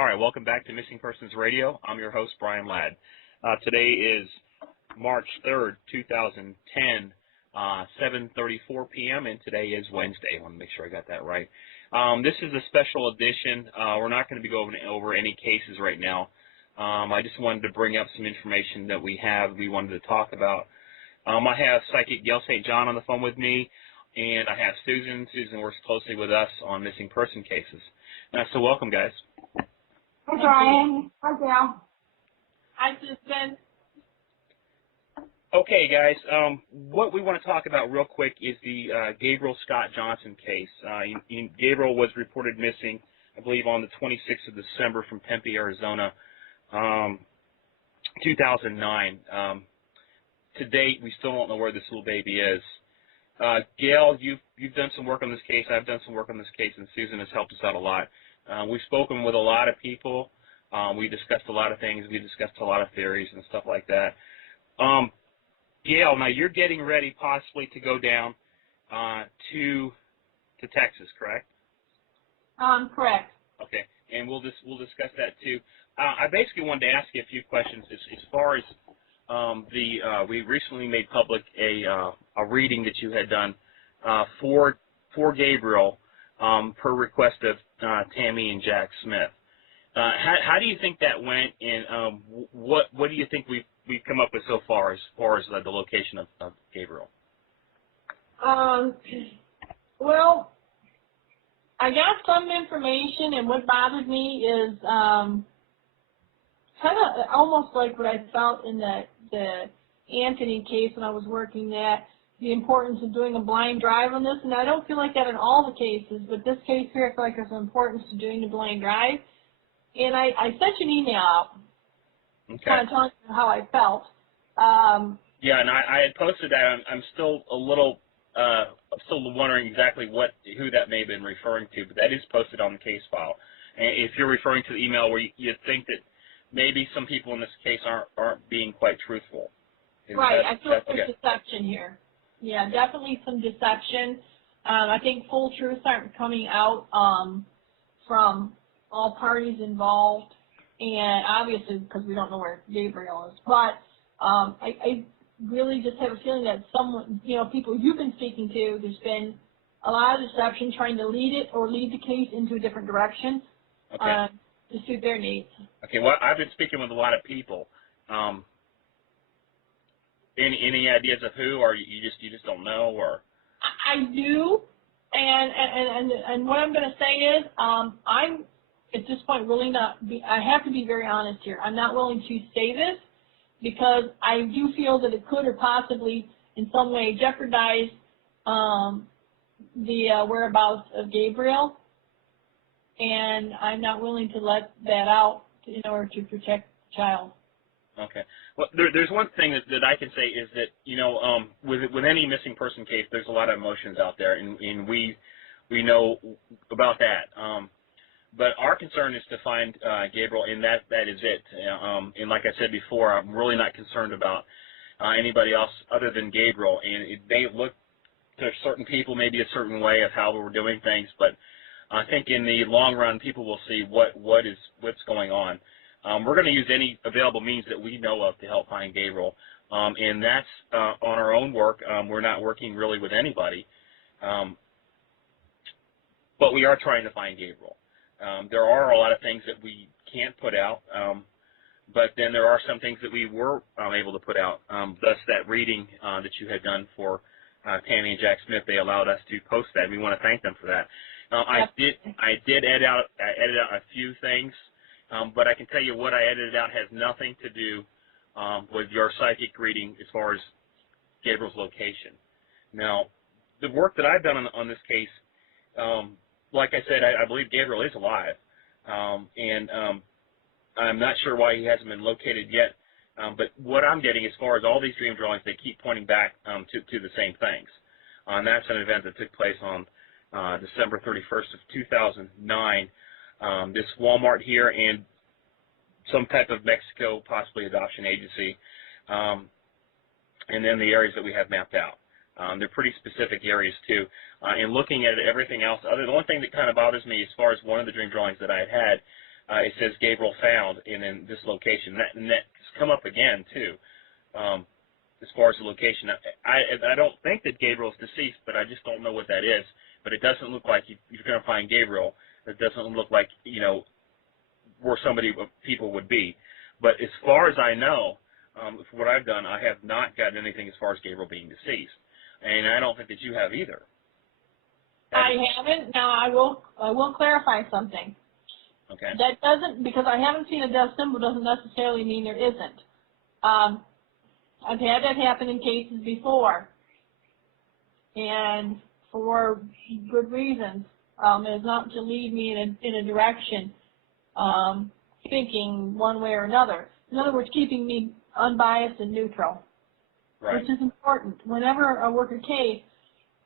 All right, welcome back to Missing Persons Radio. I'm your host, Brian Ladd. Today is March 3rd, 2010, 7:34 p.m., and today is Wednesday. I want to make sure I got that right. This is a special edition. We're not going to be going over any cases right now. I just wanted to bring up some information that we wanted to talk about. I have Psychic Gail St. John on the phone with me, and I have Susan. Susan works closely with us on missing person cases. So welcome, guys. Hi, Brian. Hi, Gail. Hi, Susan. Okay, guys, what we want to talk about real quick is the Gabriel Scott Johnson case. Gabriel was reported missing, I believe, on the 26th of December from Tempe, Arizona, 2009. To date, we still don't know where this little baby is. Gail, you've done some work on this case. I've done some work on this case, and Susan has helped us out a lot. We've spoken with a lot of people. We discussed a lot of things. We discussed a lot of theories and stuff like that. Gail, now you're getting ready possibly to go down to Texas, correct? Correct. Okay, and we'll discuss that too. I basically wanted to ask you a few questions as far as we recently made public a reading that you had done for Gabriel per request of Tammy and Jack Smith. How do you think that went, and what do you think we've come up with so far as the location of Gabriel? Well, I got some information, and what bothered me is kind of almost like what I felt in the Anthony case when I was working that, the importance of doing a blind drive on this, and I don't feel like that in all the cases, but this case here I feel like there's an importance to doing the blind drive. And I sent you an email out, kind of telling you how I felt. Yeah, and I had posted that. I'm still a little, still wondering exactly who that may have been referring to, but that is posted on the case file. And if you're referring to the email where you think that maybe some people in this case aren't being quite truthful. Right, I feel there's deception here. Yeah, definitely some deception. I think full truths aren't coming out from all parties involved, and obviously because we don't know where Gabriel is. But I really just have a feeling that someone, people you've been speaking to, there's been a lot of deception trying to lead the case into a different direction to suit their needs. Okay, well, I've been speaking with a lot of people. Any ideas of who, or you just don't know, or? I do, and what I'm going to say is I'm at this point really I have to be very honest here. I'm not willing to say this because I do feel that it could or possibly in some way jeopardize the whereabouts of Gabriel, and I'm not willing to let that out in order to protect the child. Okay. Well, there's one thing that I can say is that, with any missing person case, there's a lot of emotions out there, and we know about that. But our concern is to find Gabriel, and that is it. And like I said before, I'm really not concerned about anybody else other than Gabriel. And it may look to certain people maybe a certain way of how we're doing things, but I think in the long run, people will see what's going on. We're going to use any available means that we know of to help find Gabriel, and that's on our own work. We're not working really with anybody, but we are trying to find Gabriel. There are a lot of things that we can't put out, but then there are some things that we were able to put out. Thus, that reading that you had done for Tammy and Jack Smith, they allowed us to post that, and we want to thank them for that. I did edit out a few things, but I can tell you what I edited out has nothing to do with your psychic reading as far as Gabriel's location. Now, the work that I've done on this case, like I said, I believe Gabriel is alive, and I'm not sure why he hasn't been located yet, but what I'm getting as far as all these dream drawings, they keep pointing back to the same things. And that's an event that took place on December 31st of 2009. This Walmart here and some type of Mexico, possibly adoption agency, and then the areas that we have mapped out. They're pretty specific areas too. And looking at everything else, the one thing that kind of bothers me as far as one of the dream drawings that I had it says Gabriel found in this location. And that's come up again, too, as far as the location. I don't think that Gabriel's deceased, but I just don't know what that is. But it doesn't look like you're going to find Gabriel. It doesn't look like, you know, where people would be. But as far as I know, for what I've done, I have not gotten anything as far as Gabriel being deceased. And I don't think that you have either. I haven't. Now I will clarify something. Okay. That doesn't, because I haven't seen a death symbol doesn't necessarily mean there isn't. I've had that happen in cases before, and for good reasons. It's not to lead me in a direction, thinking one way or another. In other words, keeping me unbiased and neutral, Right. which is important. Whenever I work a case,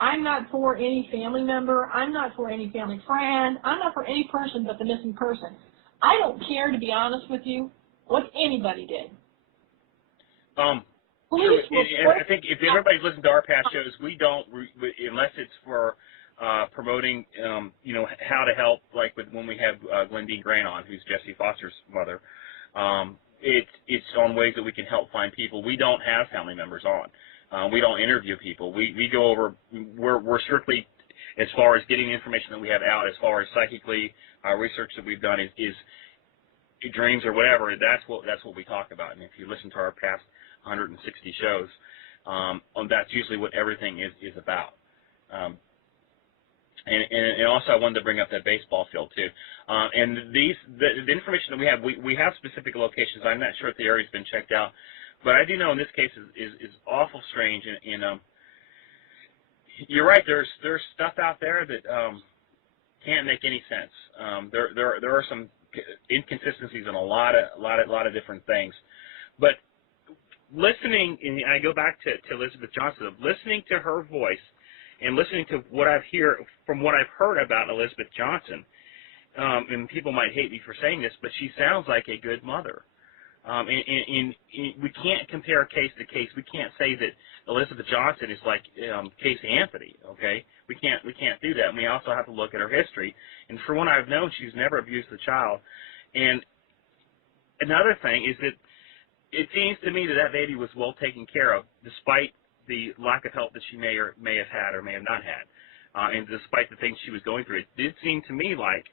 I'm not for any family member. I'm not for any family friend. I'm not for any person but the missing person. I don't care, to be honest with you, what anybody did. True. And I think if everybody's listened to our past shows, we don't, unless it's for promoting, you know, how to help, like when we have Glendine Grant on, who's Jesse Foster's mother. It's on ways that we can help find people. We don't have family members on. We don't interview people. We go over. We're strictly, as far as getting the information that we have out, as far as psychically, our research that we've done is dreams or whatever. That's what we talk about. And if you listen to our past 160 shows, that's usually what everything is about. And also I wanted to bring up that baseball field too. And the information that we have specific locations. I'm not sure if the area's been checked out, but I do know in this case is awful strange. And you're right. There's stuff out there that can't make any sense. There are some inconsistencies in a lot of different things, but listening, and I go back to Elizabeth Johnson, listening to her voice and listening to what I've heard about Elizabeth Johnson, and people might hate me for saying this, but she sounds like a good mother. And we can't compare case to case. We can't say that Elizabeth Johnson is like Casey Anthony. Okay, we can't do that. And we also have to look at her history. And for what I've known, she's never abused a child. And another thing is that it seems to me that baby was well taken care of, despite the lack of help that she may have had or may have not had, and despite the things she was going through. It did seem to me like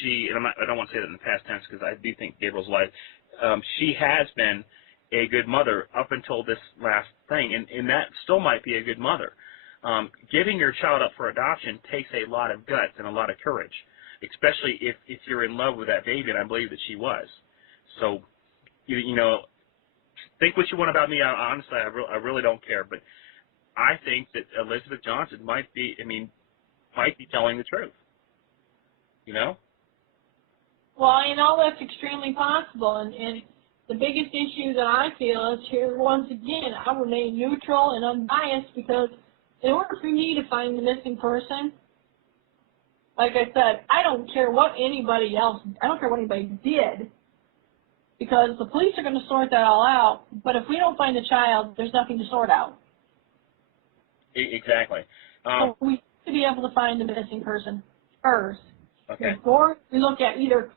she, and I don't want to say that in the past tense because I do think Gabriel's life, she has been a good mother up until this last thing, and that still might be a good mother. Giving your child up for adoption takes a lot of guts and a lot of courage, especially if you're in love with that baby, and I believe that she was. So, you know, think what you want about me. Honestly, I really don't care. But I think that Elizabeth Johnson might be telling the truth. You know? Well, you know, that's extremely possible. And the biggest issue that I feel is here, once again, I remain neutral and unbiased because in order for me to find the missing person, like I said, I don't care what anybody did, because the police are going to sort that all out, but if we don't find the child, there's nothing to sort out. Exactly. So we have to be able to find the missing person first. Okay. Before we look at either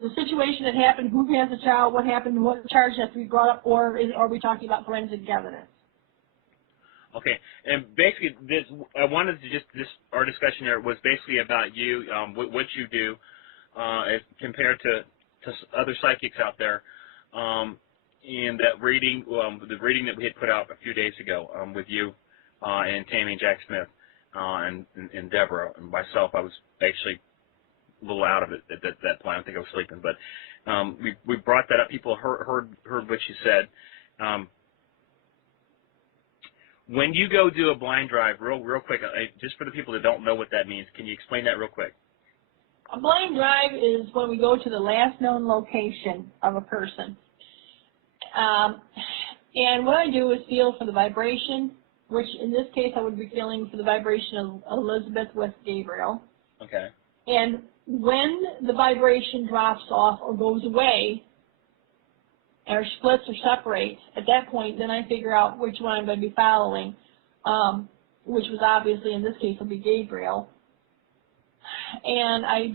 the situation that happened, who has the child, what happened, what charge has to be brought up, or are we talking about forensic evidence? Okay, and basically, I wanted to our discussion there was basically about you, what you do, as compared to other psychics out there, and that reading, the reading that we had put out a few days ago with you and Tammy and Jack Smith and Deborah and myself. I was actually a little out of it at that point. I think I was sleeping, but we brought that up. People heard what you said. When you go do a blind drive, real quick, just for the people that don't know what that means, can you explain that real quick? A blind drive is when we go to the last known location of a person. And what I do is feel for the vibration, which in this case I would be feeling for the vibration of Elizabeth with Gabriel. Okay. And when the vibration drops off or goes away, or splits or separates, at that point, then I figure out which one I'm going to be following, which was obviously, in this case, will be Gabriel. and I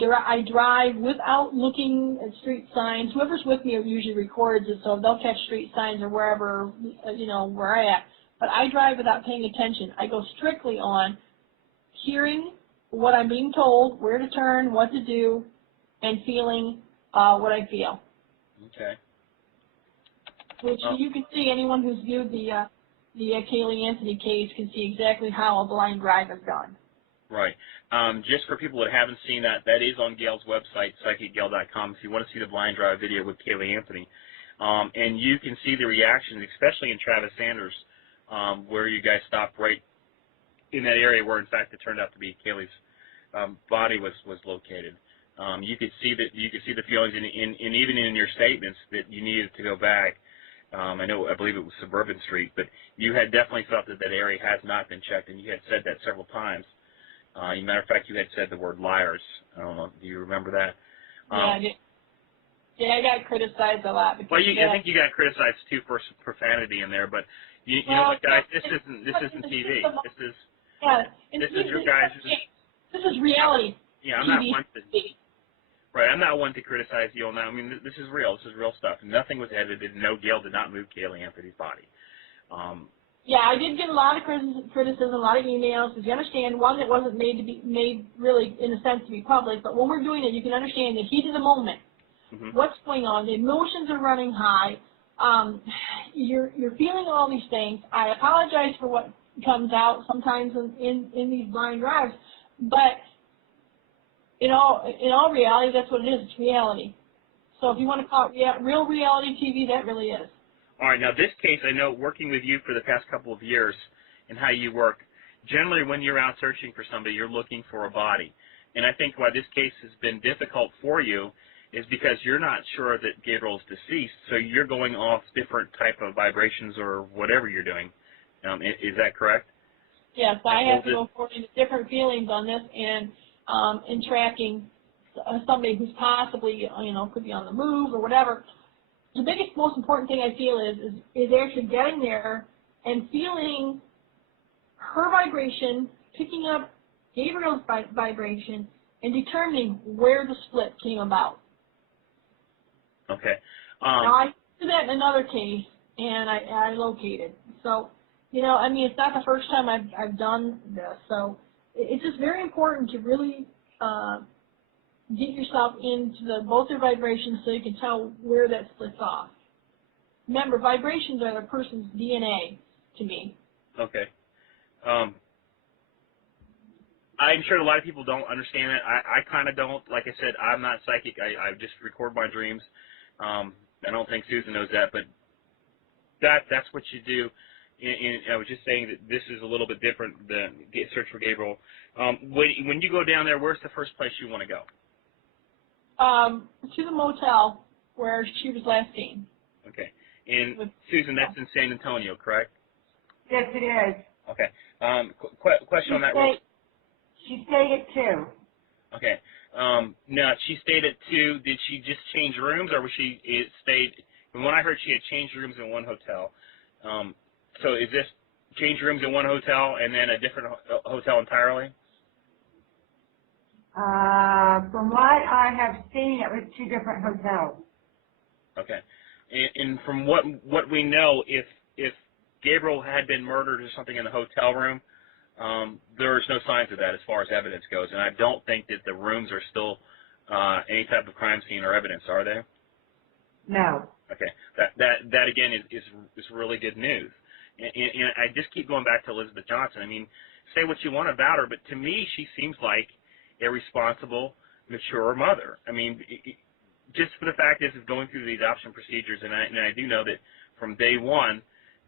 drive without looking at street signs. Whoever's with me usually records it, so they'll catch street signs or wherever, where I at. But I drive without paying attention. I go strictly on hearing what I'm being told, where to turn, what to do, and feeling what I feel. Okay. Which you can see, anyone who's viewed the Kaylee Anthony case can see exactly how a blind drive is done. Right. Just for people that haven't seen that, that is on Gail's website, psychicgail.com, if you want to see the blind drive video with Kaylee Anthony. And you can see the reactions, especially in Travis Sanders, where you guys stopped right in that area where, in fact, it turned out to be Kaylee's body was located. You could see the feelings, and even in your statements that you needed to go back. I believe it was Suburban Street, but you had definitely felt that that area has not been checked, and you had said that several times. As a matter of fact, you had said the word liars. I don't know. Do you remember that? Yeah, I got criticized a lot. Well, I think you got criticized too for some profanity in there, but you know what, guys? This isn't TV. This is your guys. This is reality. Yeah, I'm not one to. Right, I'm not one to criticize you on that. I mean, this is real. This is real stuff. Nothing was edited. No, Gail did not move Kaylee Anthony's body. Yeah, I did get a lot of criticism, a lot of emails. Because you understand, one that wasn't made really in a sense to be public. But when we're doing it, you can understand the heat of the moment. Mm-hmm. What's going on? The emotions are running high. You're feeling all these things. I apologize for what comes out sometimes in these blind drives, but in all reality, that's what it is. It's reality. So if you want to call it real reality TV, that really is. All right. Now, this case, I know, working with you for the past couple of years and how you work, generally when you're out searching for somebody, you're looking for a body. And I think why this case has been difficult for you is because you're not sure that Gabriel's deceased, so you're going off different type of vibrations or whatever you're doing. Is that correct? Yes, I have to go according to different feelings on this, and in tracking somebody who's possibly, could be on the move or whatever. The biggest, most important thing I feel is actually getting there and feeling her vibration, picking up Gabriel's vibration, and determining where the split came about. Okay. Now, I did that in another case, and I located. So, it's not the first time I've done this. So it's just very important to really get yourself into both their vibrations so you can tell where that splits off. Remember, vibrations are the person's DNA to me. Okay. I'm sure a lot of people don't understand it. I kind of don't. Like I said, I'm not psychic. I just record my dreams. I don't think Susan knows that, but that's what you do. And I was just saying that this is a little bit different than Search for Gabriel. When you go down there, where's the first place you want to go? To the motel where she was last seen. Okay. And Susan, that's in San Antonio, correct? Yes, it is. Okay. Question on that. She stayed at 2. Okay. Now, she stayed at 2. Did she just change rooms, or was she stayed? From what I heard, she had changed rooms in one hotel. So is this change rooms in one hotel and then a different hotel entirely? From what I have seen, it was 2 different hotels. Okay. And from what we know, if Gabriel had been murdered or something in the hotel room, there's no signs of that as far as evidence goes. And I don't think that the rooms are still any type of crime scene or evidence, are they? No. Okay. That again is really good news. And I just keep going back to Elizabeth Johnson. I mean, say what you want about her, but to me, she seems like a responsible, mature mother. I mean, just for the fact is going through the adoption procedures, and I do know that from day one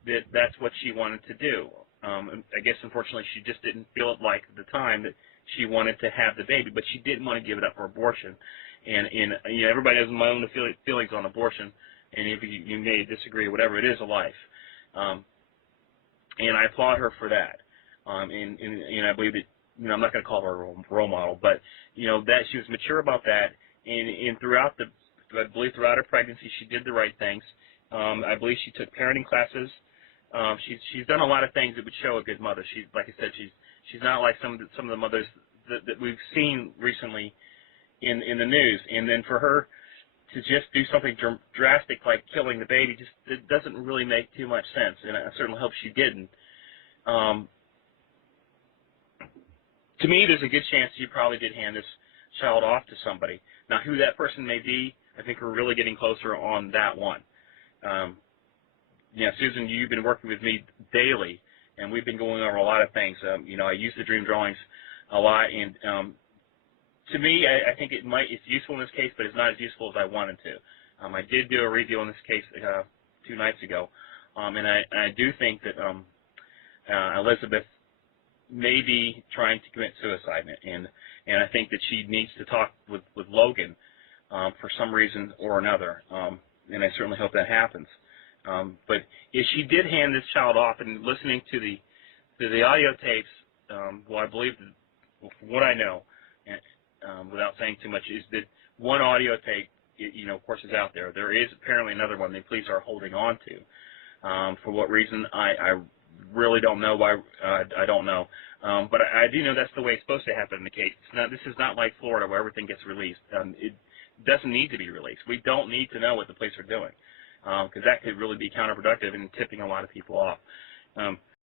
that's what she wanted to do. I guess, unfortunately, she just didn't feel it like at the time that she wanted to have the baby, but she didn't want to give it up for abortion. And everybody has my own feelings on abortion, and if you may disagree, whatever, it is a life. And I applaud her for that. And I believe that, I'm not going to call her a role model, but, that she was mature about that. And throughout her pregnancy, she did the right things. I believe she took parenting classes. She's done a lot of things that would show a good mother. She's, like I said, she's not like some of the mothers that we've seen recently in the news, and then for her to just do something drastic like killing the baby, just it doesn't really make too much sense, and I certainly hope she didn't. To me, there's a good chance you probably did hand this child off to somebody. Now, who that person may be, I think we're really getting closer on that one. Susan, you've been working with me daily, and we've been going over a lot of things. I use the dream drawings a lot, and to me, I think it's useful in this case, but it's not as useful as I wanted to. I did do a review on this case 2 nights ago, and I do think that Elizabeth may be trying to commit suicide, and I think that she needs to talk with Logan for some reason or another, and I certainly hope that happens. But if she did hand this child off, and listening to the audio tapes, I believe, from what I know, without saying too much, is that one audio tape, of course, is out there. There is apparently another one the police are holding on to. For what reason, I really don't know. Why I don't know. But I do know that's the way it's supposed to happen in the case. This is not like Florida where everything gets released. It doesn't need to be released. We don't need to know what the police are doing, because that could really be counterproductive and tipping a lot of people off.